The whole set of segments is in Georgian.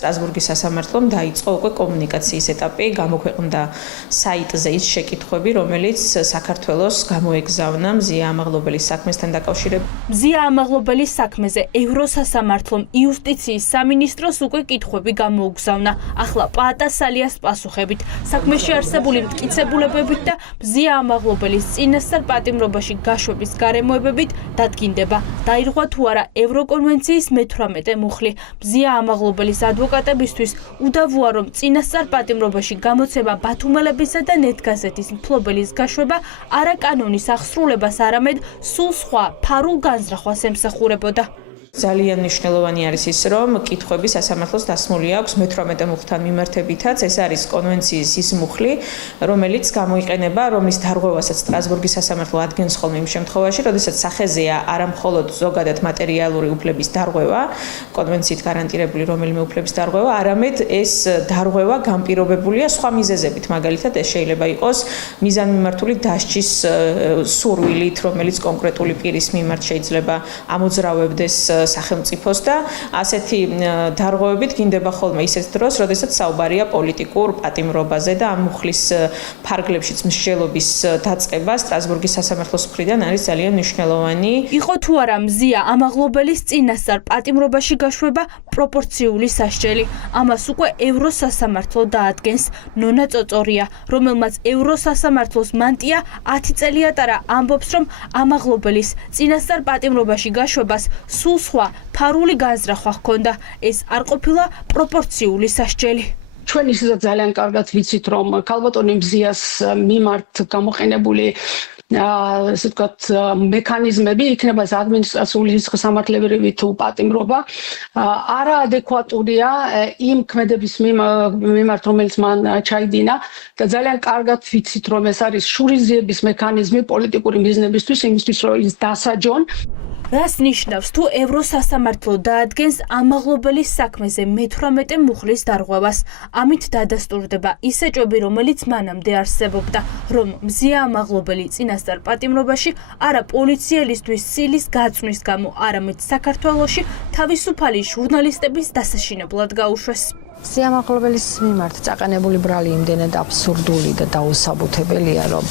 Strasburgis სასამართლომ დაიწყო უკვე კომუნიკაციის ეტაპი, გამოქვეყნდა საიტზე ის შეკითხვები, რომელიც საქართველოს გამოეგზავნა მზია ამაღლობელის საქმესთან დაკავშირებით. მზია ამაღლობელის საქმეზე ევროსასამართლომ იუსტიციის სამინისტროს უკვე კითხვები გამოუგზავნა. ახლა პაატასალიას პასუხებით, საქმეში არსებული მტკიცებულებებით და მზია ამაღლობელის წინასწარ პატიმრობაში გაშვების გარემოებებით დადგინდება. დაირღვა თუ არა ევროკონვენციის მე-18 მუხლი. მზია ამაღლობელის ადვოკატებისთვის უდავოა, რომ წინასწარ პატიმრობაში გამოცემა ბათუმელებისა და ნეტგაზეთის მფლობელის გაშვება არა კანონის აღსრულებას, არამედ სულ სხვა ფარულ განზრახვას ემსახურებოდა. ძალიან მნიშვნელოვანი არის ის, რომ კითხვები სასამართლოს დასმული აქვს მე-18 მუხლთან მიმართებითაც. ეს არის კონვენციის ის მუხლი, რომელიც გამოიყენება, რომლის დარღვევასაც სტრასბურგის სასამართლო ადგენს ხოლმე იმ შემთხვევაში, როდესაც სახეზეა არა მხოლოდ ზოგადად მატერიალური უფლების დარღვევა, კონვენციით გარანტირებული რომელიმე უფლების დარღვევა, არამედ ეს დარღვევა განპირობებულია სხვა მიზეზებით. მაგალითად, ეს შეიძლება იყოს მიზანმიმართული დასჯის სურვილით, რომელიც კონკრეტული პირის მიმართ შეიძლება ამოძრავებდეს სახელმწიფოს და ასეთი დარღვევებით გინდება ხოლმე ისეთ დროს, როდესაც საუბარია პოლიტიკურ პატიმრობაზე და ამ მუხლის ფარგლებშიც მსჯელობის დაწყება სტრასბურგის სასამართლოს მხრიდან არის ძალიან მნიშვნელოვანი. იყო თუ არა მზია ამაღლობელის წინასწარ პატიმრობაში გაშვება პროპორციული სასჯელი. ამას უკვე ევროსასამართლო დაადგენს. ნონა წოწორია, რომელმაც ევროსასამართლოს მანტია 10 წელი ატარა, ამბობს, რომ ამაღლობელის წინასწარ პატიმრობაში გაშვებას სულ სხვა ფარული განზრახვა ჰქონდა. ეს არ ყოფილა პროპორციული სასჯელი. ჩვენ ისედაც ძალიან კარგად ვიცით, რომ ქალბატონი მზიას მიმართ გამოყენებული ასე ვთქვათ მექანიზმები იქნება ადმინისტრაციული სამართლებრივი თუ პატიმრობა არაადეკვატურია იმ ქმედების მიმართ, რომელიც მან ჩაიდინა და ძალიან კარგად ვიცით, რომ ეს არის შურიზიების მექანიზმი პოლიტიკური მიზნებისთვის, იმისთვის რომ ის დასაჯონ. რას ნიშნავს თუ ევროსასამართლო დაადგენს ამაღლობელის საქმეზე მე-18 მუხლის დარღვევას? ამით დადასტურდება ის ეჭვები, რომელიც მანამდე არსებობდა, რომ მზია ამაღლობელი წინასწარ პატიმრობაში არა პოლიციელისთვის სილის გაწვნის გამო, არამედ საქართველოში თავისუფალი ჟურნალისტების დასაშინებლად გაუშვეს. მზია ამაღლობელის მიმართ წაყენებული ბრალი იმდენად აბსურდული და დაუსაბუთებელია, რომ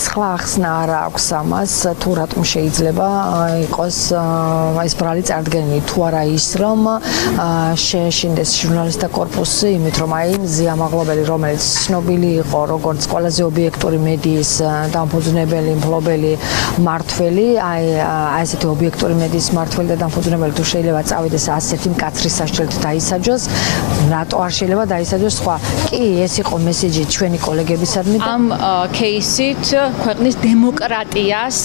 სხვა ახსნა არ აქვს ამას, თუ რატომ შეიძლება იყოს ეს ბრალი წარდგენილი, თუ არა ის, რომ შეეშინდეს ჟურნალისტთა კორპუსი, იმით რომ აი მზია ამაღლობელი, რომელიც ცნობილი იყო როგორც ყველაზე ობიექტური მედიის დამფუძნებელი, მფლობელი, მმართველი, აი ესეთი ობიექტური მედიის მმართველი და დამფუძნებელი თუ შეიძლება წავიდეს ასეთი მკაცრი სასჯელით დაისაჯოს, რატო არ შეიძლება დაისაჯოს სხვა? კი, ეს იყო მესეჯი ჩვენი კოლეგებისადმი. ამ кейსით ქვეყნის დემოკრატიას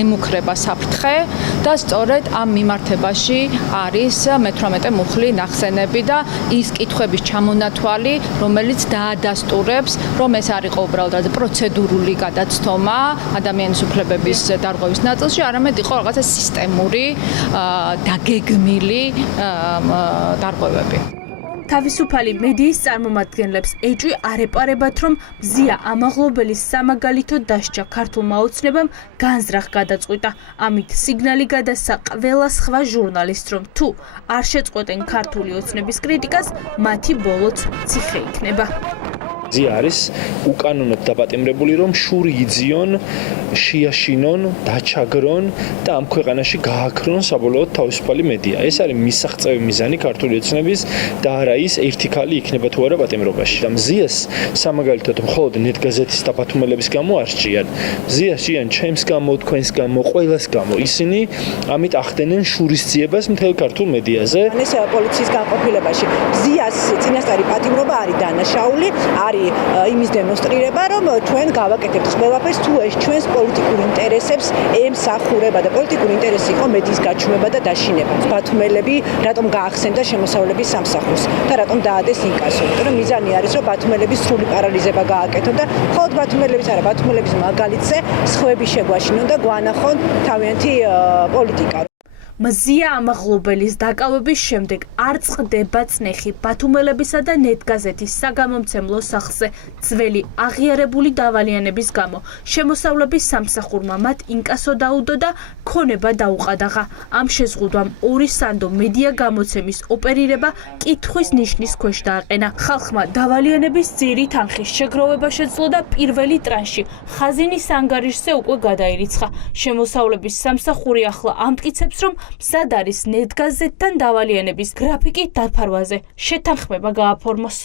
ემუქრება საფრთხე და სწორედ ამ მიმართებაში არის მე-18 მუხლი ნახსენები და ის კითხვების ჩამონათვალი, რომელიც დაადასტურებს, რომ ეს არ იყო უბრალოდ პროცედურული გადაცდომა ადამიანის უფლებების დარღვევის ნაწილში, არამედ იყო რაღაცა სისტემური დაგეგმილი დარღვევები. თავისუფალი მედიის წარმომადგენლებს ეჭვი არ ეპარებათ, რომ მზია ამაღლობელის სამაგალითოდ დასჯა ქართულმა ოცნებამ განზრახ გადაწყვიტა. ამით სიგნალი გადასცა ყველა სხვა ჟურნალისტს, რომ თუ არ შეწყვეტენ ქართული ოცნების კრიტიკას, მათი ბოლოც ციხე იქნება. მზია არის უკანონოდ დაპატიმრებული, რომ შური იძიონ, შეაშინონ, დაჩაგრონ და ამ ქვეყანაში გააქრონ საბოლოოდ თავისუფალი მედია. ეს არის მისაღწევი მიზანი ქართული ოცნების და არა ის ერთი ქალი იქნება თუ არა პატიმრობაში. და მზიას სამაგალითოდ მხოლოდ ნეტგაზეთის და ბათუმელების გამო არ სჭიან. მზიას სჭიან ჩემს გამო, თქვენს გამო, ყველას გამო. ისინი ამით ახდენენ შურისძიებას მთელ ქართულ მედიაზე. ეს პოლიციის განყოფილებაში მზიას წინასწარი პატიმრობა არის დანაშაული, არის იმის დემონსტრირება, რომ ჩვენ გავაკეთებთ ყველაფერს, თუ ეს ჩვენს პოლიტიკურ ინტერესებს ემსახურება და პოლიტიკური ინტერესი იყო მედიის გაჩვენება და დაშინება. ბათუმელები რატომ გაახსენდა შემოსავლების სამსახურს და რატომ დაადეს ინკასო? იმიტომ რომ მიზანი არის, რომ ბათუმელების სრული პარალიზება გააკეთონ და მხოლოდ ბათუმელებიც არა, ბათუმელების მაგალითზე სხვები შეგვაშინონ და გვანახონ თავიანთი პოლიტიკა. მზია ამაღლობელის დაკავების შემდეგ არ წყდება წნეხი ბათუმელებისა და ნეტგაზეთის საგამომცემლო სახლზე ძველი აღიარებული დავალიანების გამო შემოსავლების სამსახურმა მათ ინკასო დაუდო და ქონება დაუყადაღა. ამ შეზღუდვამ ორი სანდო მედია გამოცემის ოპერირება კითხვის ნიშნის ქვეშ დააყენა. ხალხმა დავალიანების ძირი თანხის შეგროვება შეძლო და პირველი ტრანში ხაზინის ანგარიშზე უკვე გადაირიცხა. შემოსავლების სამსახური ახლა ამტკიცებს, რომ მზად არის ნეტგაზეთთან დავალიანების გრაფიკით დაფარვაზე შეთანხმება გააფორმოს.